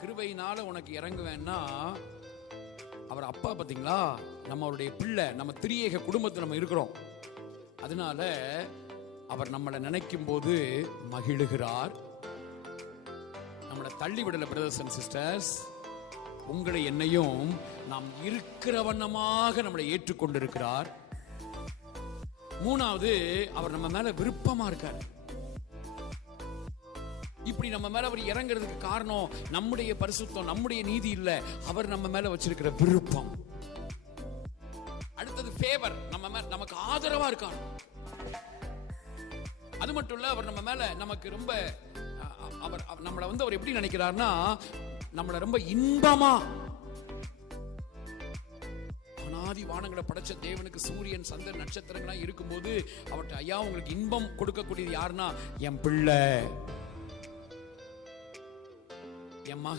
கிருபையினால உனக்கு இறங்குவேன்னா, அவர் அப்பா பார்த்தீங்களா, நம்ம அவருடைய பிள்ளை, நம்ம திரியேக குடும்பத்தில் நம்ம இருக்கிறோம். அதனால அவர் நம்மளை நினைக்கும் போது மகிழுகிறார். நம்மளை தள்ளி விடல. பிரதர்ஸ் அண்ட் சிஸ்டர்ஸ், உங்களை என்னையும் நாம் இருக்கிற வண்ணமாக நம்மளை ஏற்றுக்கொண்டிருக்கிறார். மூணாவது, அவர் நம்ம மேல விருப்பமா இருக்காரு. இப்படி நம்ம மேல அவர் இறங்குறதுக்கு காரணம் நம்முடைய பரிசுத்தம், நம்முடைய நீதி இல்ல, அவர் நம்ம மேல வச்சிருக்கிற விருப்பம். அடுத்தது ஃபேவர், நமக்கு ஆதரவா இருக்கார். அது மட்டும் இல்ல, அவர் நம்ம மேல நமக்கு ரொம்ப அவர் நம்மளை அவர் எப்படி நினைக்கிறார்னா, நம்மளை ரொம்ப இன்பமா, அனாதி வானங்களை படைச்ச தேவனுக்கு சூரியன் சந்திரன் நட்சத்திரங்களா இருக்கும்போது அவர்கிட்ட, ஐயா உங்களுக்கு இன்பம் கொடுக்கக்கூடியது யாருன்னா என் பிள்ளை, என் மகன்.